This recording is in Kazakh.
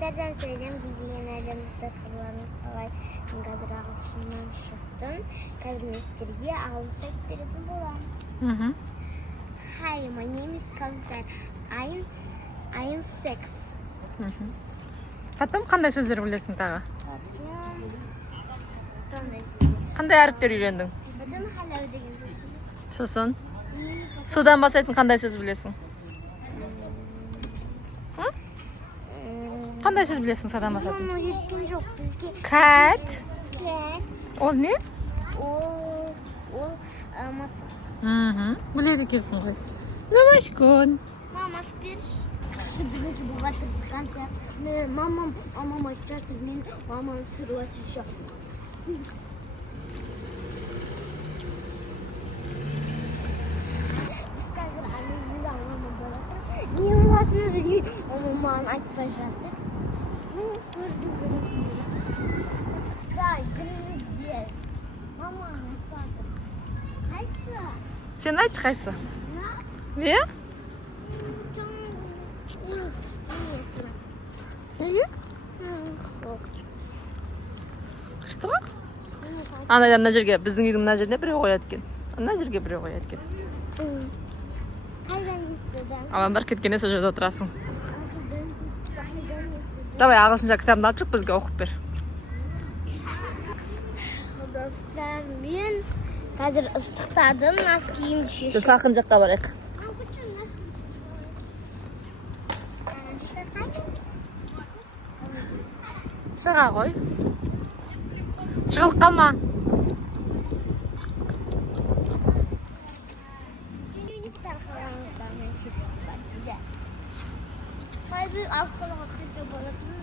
Tekrardan söyleyeyim, biz yine aramızda kırlarımız kolay. Қазір ағылшыннан шықтым. Қазір алғышақ беретін боламын. Hi, my name is Kawsar. I'm 6. Потом қандай сөздер білесің тағы? Сондай. Қандай әріптер үйрендің? Потом халау деген сөз. Сосын? Судан бастайтын қандай сөз білесің? Қандай сөз білесің судан бастайтын? Оны ешкім жоқ бізге. Cat. Cat. Ол не? Ол маса. Біледі екенсің ғой. Намашкон. Мама, бір кісі бүгінгі бұға тұрған сияқты. Мамам айтып жатыр, мен мамам түсіріп жатыр. Біз қазір анамыз мамам болады. Не болатыны білмеймін. Мамам маған айтпай жатыр. Мен көрдім көресің. Дай, бірімізде. Мамам айтады. Қайсы? Сен айтшы қайсы? Не? Неге? Что? Ана жерге, біздің үйдің мына жеріне біреу қояды екен. Ана жерге біреу қояды екен. Қайдан естіді? Адамдар кеткенде сол жерде отырасың. Давай ағылшынша кітабын алып шық, бізге оқып бер. Достар, мен қазір ыстықтадым, наз киімді шештім. Салқын жаққа барайық. Шыға ғой. Шығылып қалма. Biz arkalığa kıyıda balıklı